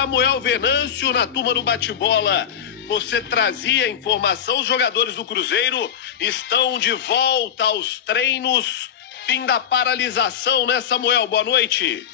Samuel Venâncio na turma do bate-bola. Você trazia informação, os jogadores do Cruzeiro estão de volta aos treinos. Fim da paralisação, né, Samuel? Boa noite.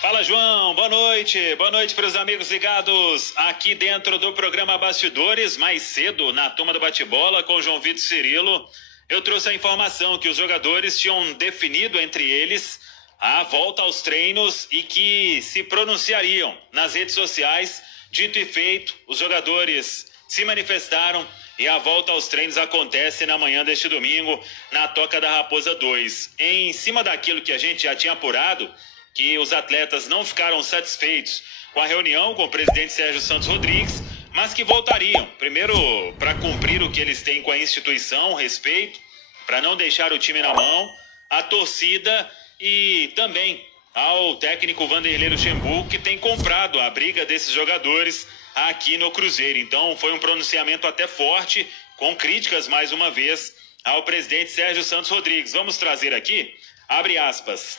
Fala, João. Boa noite. Boa noite para os amigos ligados aqui dentro do programa Bastidores. Mais cedo, na turma do bate-bola com o João Vitor Cirilo, eu trouxe a informação que os jogadores tinham definido entre eles a volta aos treinos e que se pronunciariam nas redes sociais. Dito e feito, os jogadores se manifestaram e a volta aos treinos acontece na manhã deste domingo na Toca da Raposa 2. Em cima daquilo que a gente já tinha apurado, que os atletas não ficaram satisfeitos com a reunião com o presidente Sérgio Santos Rodrigues, mas que voltariam, primeiro para cumprir o que eles têm com a instituição, respeito, para não deixar o time na mão, a torcida e também ao técnico Vanderlei Luxemburgo, que tem comprado a briga desses jogadores aqui no Cruzeiro. Então foi um pronunciamento até forte, com críticas mais uma vez ao presidente Sérgio Santos Rodrigues. Vamos trazer aqui, abre aspas,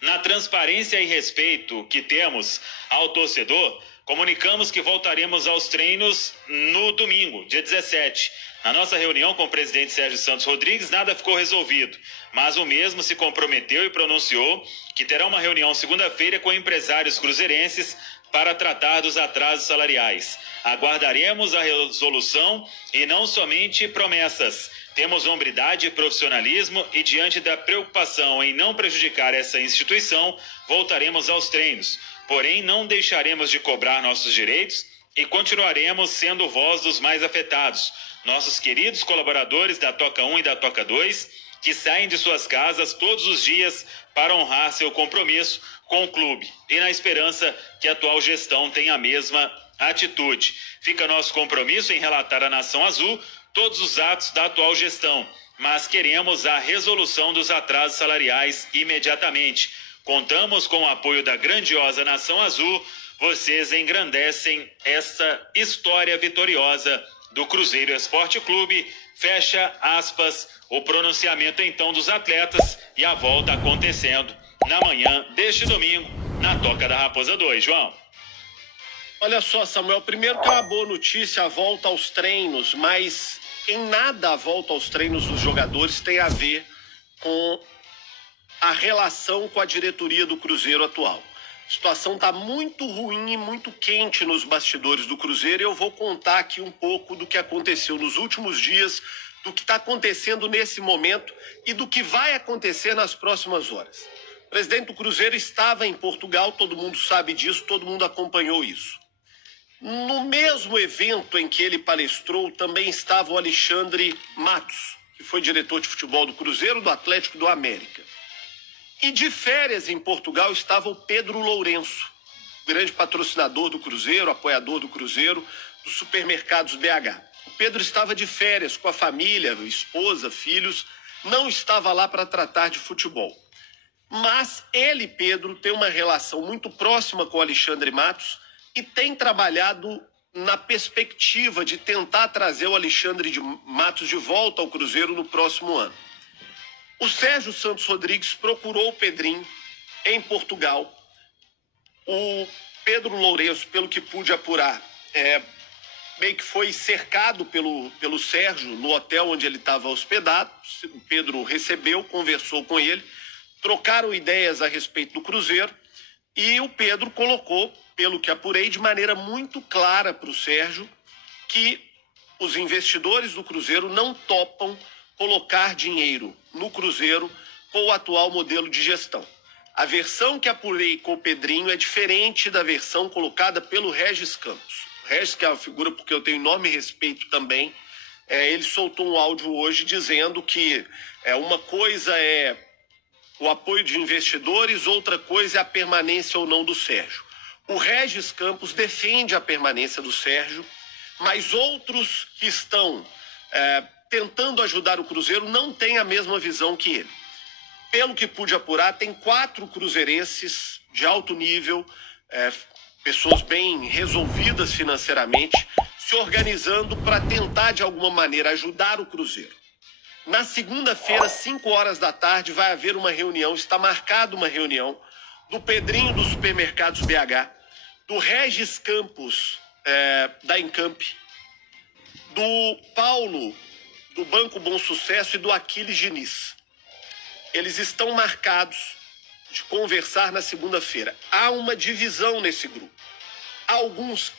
na transparência e respeito que temos ao torcedor, comunicamos que voltaremos aos treinos no domingo, dia 17. Na nossa reunião com o presidente Sérgio Santos Rodrigues, nada ficou resolvido, mas o mesmo se comprometeu e pronunciou que terá uma reunião segunda-feira com empresários cruzeirenses para tratar dos atrasos salariais. Aguardaremos a resolução e não somente promessas. Temos hombridade e profissionalismo e, diante da preocupação em não prejudicar essa instituição, voltaremos aos treinos. Porém, não deixaremos de cobrar nossos direitos e continuaremos sendo voz dos mais afetados. Nossos queridos colaboradores da Toca 1 e da Toca 2, que saem de suas casas todos os dias para honrar seu compromisso com o clube. E na esperança que a atual gestão tenha a mesma atitude. Fica nosso compromisso em relatar à Nação Azul todos os atos da atual gestão, mas queremos a resolução dos atrasos salariais imediatamente. Contamos com o apoio da grandiosa Nação Azul. Vocês engrandecem essa história vitoriosa do Cruzeiro Esporte Clube. Fecha aspas, o pronunciamento então dos atletas e a volta acontecendo na manhã deste domingo na Toca da Raposa 2, João. Olha só, Samuel, primeiro que é uma boa notícia a volta aos treinos, mas em nada a volta aos treinos dos jogadores tem a ver com a relação com a diretoria do Cruzeiro atual. A situação está muito ruim e muito quente nos bastidores do Cruzeiro e eu vou contar aqui um pouco do que aconteceu nos últimos dias, do que está acontecendo nesse momento e do que vai acontecer nas próximas horas. O presidente do Cruzeiro estava em Portugal, todo mundo sabe disso, todo mundo acompanhou isso. No mesmo evento em que ele palestrou, também estava o Alexandre Matos, que foi diretor de futebol do Cruzeiro, do Atlético e do América. E de férias em Portugal estava o Pedro Lourenço, grande patrocinador do Cruzeiro, apoiador do Cruzeiro, dos supermercados BH. O Pedro estava de férias com a família, esposa, filhos, não estava lá para tratar de futebol. Mas ele, Pedro, tem uma relação muito próxima com o Alexandre Matos e tem trabalhado na perspectiva de tentar trazer o Alexandre Matos de volta ao Cruzeiro no próximo ano. O Sérgio Santos Rodrigues procurou o Pedrinho em Portugal. O Pedro Lourenço, pelo que pude apurar, meio que foi cercado pelo Sérgio no hotel onde ele estava hospedado. O Pedro recebeu, conversou com ele, trocaram ideias a respeito do Cruzeiro e o Pedro colocou, pelo que apurei, de maneira muito clara para o Sérgio que os investidores do Cruzeiro não topam colocar dinheiro no Cruzeiro com o atual modelo de gestão. A versão que apurei com o Pedrinho é diferente da versão colocada pelo Regis Campos. O Regis, que é uma figura porque eu tenho enorme respeito também, ele soltou um áudio hoje dizendo que uma coisa é o apoio de investidores, outra coisa é a permanência ou não do Sérgio. O Regis Campos defende a permanência do Sérgio, mas outros que estão tentando ajudar o Cruzeiro não têm a mesma visão que ele. Pelo que pude apurar, tem 4 cruzeirenses de alto nível, pessoas bem resolvidas financeiramente, se organizando para tentar de alguma maneira ajudar o Cruzeiro. Na segunda-feira, 5 horas da tarde, vai haver uma reunião, está marcada uma reunião do Pedrinho dos Supermercados BH, do Regis Campos, da Encamp, do Paulo, do Banco Bom Sucesso, e do Aquiles Diniz. Eles estão marcados de conversar na segunda-feira. Há uma divisão nesse grupo. Há alguns,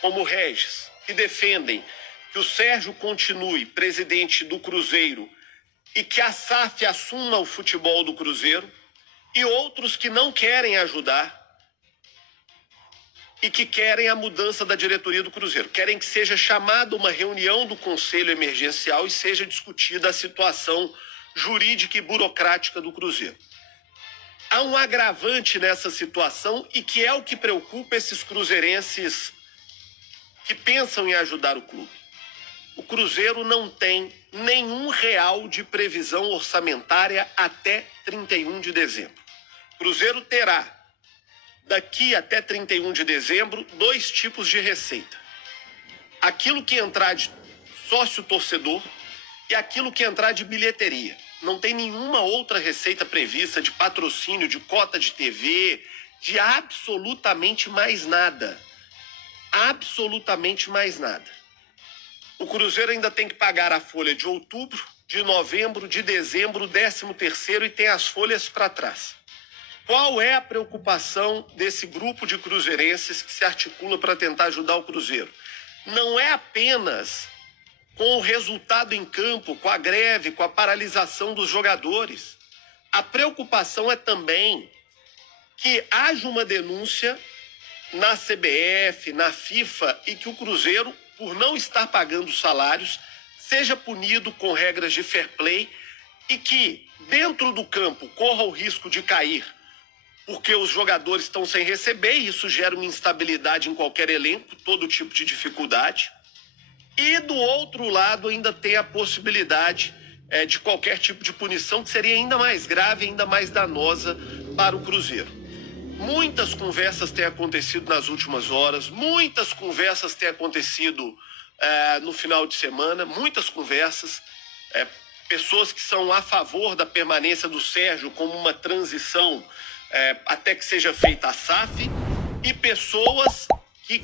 como o Regis, que defendem que o Sérgio continue presidente do Cruzeiro e que a SAF assuma o futebol do Cruzeiro, e outros que não querem ajudar e que querem a mudança da diretoria do Cruzeiro. Querem que seja chamada uma reunião do Conselho Emergencial e seja discutida a situação jurídica e burocrática do Cruzeiro. Há um agravante nessa situação e que é o que preocupa esses cruzeirenses que pensam em ajudar o clube. O Cruzeiro não tem nenhum real de previsão orçamentária até 31 de dezembro. O Cruzeiro terá, daqui até 31 de dezembro, 2 tipos de receita. Aquilo que entrar de sócio-torcedor e aquilo que entrar de bilheteria. Não tem nenhuma outra receita prevista de patrocínio, de cota de TV, de absolutamente mais nada. Absolutamente mais nada. O Cruzeiro ainda tem que pagar a folha de outubro, de novembro, de dezembro, 13º, e tem as folhas para trás. Qual é a preocupação desse grupo de cruzeirenses que se articula para tentar ajudar o Cruzeiro? Não é apenas com o resultado em campo, com a greve, com a paralisação dos jogadores. A preocupação é também que haja uma denúncia na CBF, na FIFA, e que o Cruzeiro, por não estar pagando salários, seja punido com regras de fair play e que, dentro do campo, corra o risco de cair, porque os jogadores estão sem receber, e isso gera uma instabilidade em qualquer elenco, todo tipo de dificuldade. E do outro lado ainda tem a possibilidade de qualquer tipo de punição, que seria ainda mais grave, ainda mais danosa para o Cruzeiro. Muitas conversas têm acontecido nas últimas horas, muitas conversas têm acontecido no final de semana, muitas conversas, pessoas que são a favor da permanência do Sérgio como uma transição até que seja feita a SAF, e pessoas que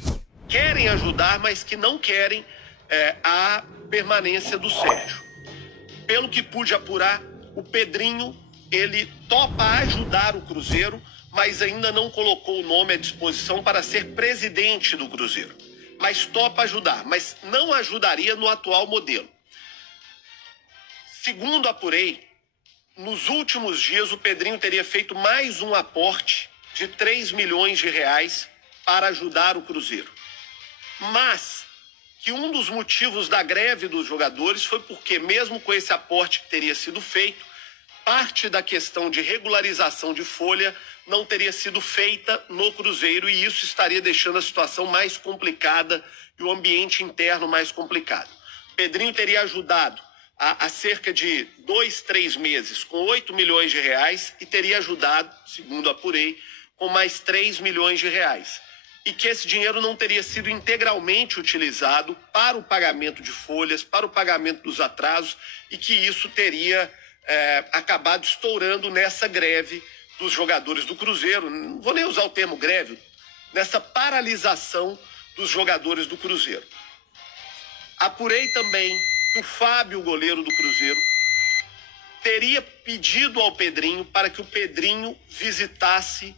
querem ajudar, mas que não querem a permanência do Sérgio. Pelo que pude apurar, o Pedrinho, ele topa ajudar o Cruzeiro, mas ainda não colocou o nome à disposição para ser presidente do Cruzeiro. Mas topa ajudar, mas não ajudaria no atual modelo. Segundo apurei, nos últimos dias o Pedrinho teria feito mais um aporte de 3 milhões de reais para ajudar o Cruzeiro. Mas que um dos motivos da greve dos jogadores foi porque, mesmo com esse aporte que teria sido feito, parte da questão de regularização de folha não teria sido feita no Cruzeiro, e isso estaria deixando a situação mais complicada e o ambiente interno mais complicado. Pedrinho teria ajudado há cerca de 2, 3 meses com 8 milhões de reais e teria ajudado, segundo apurei, com mais 3 milhões de reais. E que esse dinheiro não teria sido integralmente utilizado para o pagamento de folhas, para o pagamento dos atrasos, e que isso teria acabado estourando nessa greve dos jogadores do Cruzeiro. Não vou nem usar o termo greve, nessa paralisação dos jogadores do Cruzeiro. Apurei também que o Fábio, goleiro do Cruzeiro, teria pedido ao Pedrinho para que o Pedrinho visitasse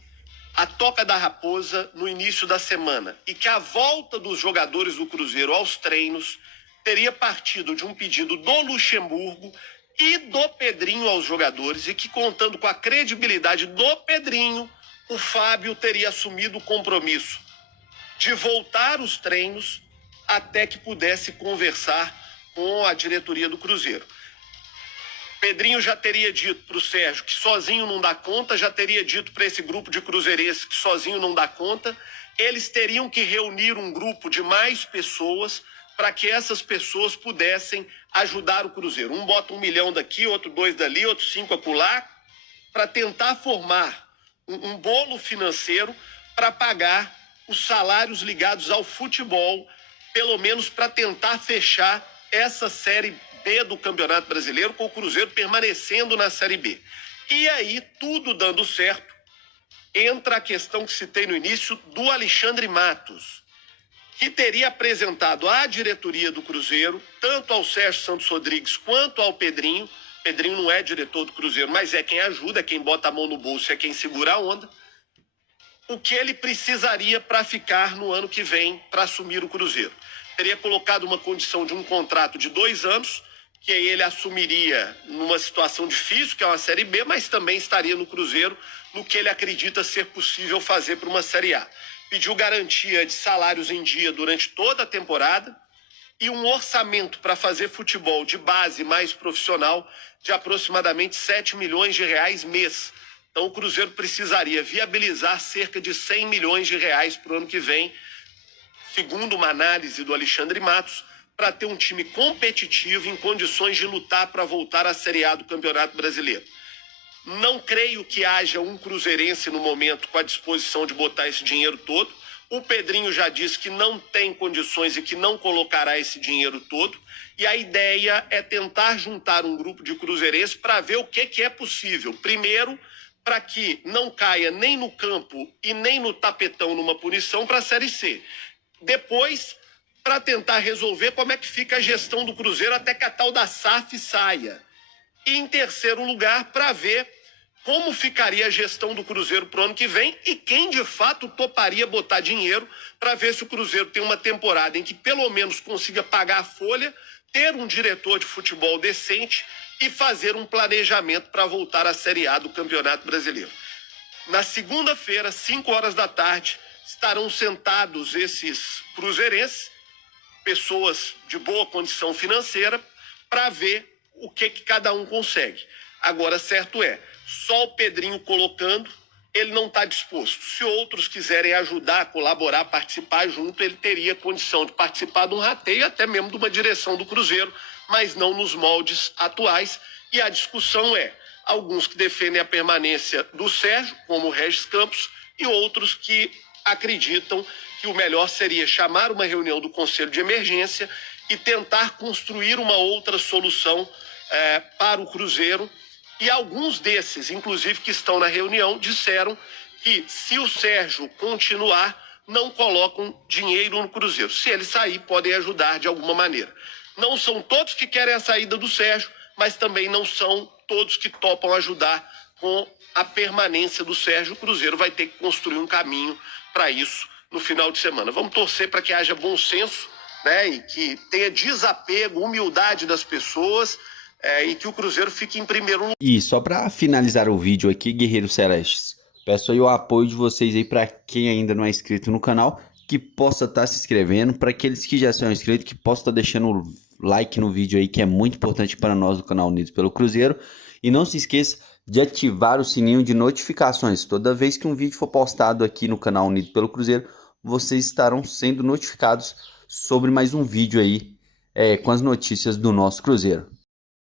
a Toca da Raposa no início da semana, e que a volta dos jogadores do Cruzeiro aos treinos teria partido de um pedido do Luxemburgo e do Pedrinho aos jogadores, e que, contando com a credibilidade do Pedrinho, o Fábio teria assumido o compromisso de voltar os treinos até que pudesse conversar com a diretoria do Cruzeiro. Pedrinho já teria dito para o Sérgio que sozinho não dá conta, já teria dito para esse grupo de cruzeirenses que sozinho não dá conta. Eles teriam que reunir um grupo de mais pessoas para que essas pessoas pudessem ajudar o Cruzeiro. Um bota 1 milhão daqui, outro 2 dali, outro 5 acolá, para tentar formar um bolo financeiro para pagar os salários ligados ao futebol, pelo menos para tentar fechar essa Série B do Campeonato Brasileiro, com o Cruzeiro permanecendo na Série B. E aí, tudo dando certo, entra a questão que citei no início do Alexandre Matos, que teria apresentado à diretoria do Cruzeiro, tanto ao Sérgio Santos Rodrigues quanto ao Pedrinho. Pedrinho não é diretor do Cruzeiro, mas é quem ajuda, é quem bota a mão no bolso, é quem segura a onda. O que ele precisaria para ficar no ano que vem para assumir o Cruzeiro. Teria colocado uma condição de um contrato de 2 anos, que aí ele assumiria numa situação difícil, que é uma Série B, mas também estaria no Cruzeiro, no que ele acredita ser possível fazer para uma Série A. Pediu garantia de salários em dia durante toda a temporada e um orçamento para fazer futebol de base mais profissional de aproximadamente 7 milhões de reais mês. Então o Cruzeiro precisaria viabilizar cerca de 100 milhões de reais para o ano que vem, segundo uma análise do Alexandre Matos, para ter um time competitivo em condições de lutar para voltar à Série A do Campeonato Brasileiro. Não creio que haja um cruzeirense no momento com a disposição de botar esse dinheiro todo. O Pedrinho já disse que não tem condições e que não colocará esse dinheiro todo. E a ideia é tentar juntar um grupo de cruzeirenses para ver o que é possível. Primeiro, para que não caia nem no campo e nem no tapetão numa punição para a Série C. Depois, para tentar resolver como é que fica a gestão do Cruzeiro até que a tal da SAF saia. E em terceiro lugar, para ver como ficaria a gestão do Cruzeiro para o ano que vem e quem de fato toparia botar dinheiro para ver se o Cruzeiro tem uma temporada em que pelo menos consiga pagar a folha, ter um diretor de futebol decente e fazer um planejamento para voltar à Série A do Campeonato Brasileiro. Na segunda-feira, 5 horas da tarde, estarão sentados esses cruzeirenses, pessoas de boa condição financeira, para ver o que cada um consegue. Agora, certo é, só o Pedrinho colocando, ele não está disposto. Se outros quiserem ajudar, colaborar, participar junto, ele teria condição de participar de um rateio, até mesmo de uma direção do Cruzeiro, mas não nos moldes atuais. E a discussão é, alguns que defendem a permanência do Sérgio, como o Regis Campos, e outros que acreditam que o melhor seria chamar uma reunião do Conselho de Emergência e tentar construir uma outra solução para o Cruzeiro. E alguns desses, inclusive, que estão na reunião, disseram que se o Sérgio continuar, não colocam dinheiro no Cruzeiro. Se ele sair, podem ajudar de alguma maneira. Não são todos que querem a saída do Sérgio, mas também não são todos que topam ajudar com a permanência do Sérgio. O Cruzeiro vai ter que construir um caminho para isso no final de semana. Vamos torcer para que haja bom senso, né, e que tenha desapego, humildade das pessoas, e que o Cruzeiro fique em primeiro lugar. E só para finalizar o vídeo aqui, Guerreiros Celestes, peço aí o apoio de vocês aí para quem ainda não é inscrito no canal, que possa estar se inscrevendo, para aqueles que já são inscritos, que possa estar deixando o like no vídeo aí, que é muito importante para nós do canal Unidos pelo Cruzeiro. E não se esqueça de ativar o sininho de notificações. Toda vez que um vídeo for postado aqui no canal Unidos pelo Cruzeiro, vocês estarão sendo notificados sobre mais um vídeo aí com as notícias do nosso Cruzeiro.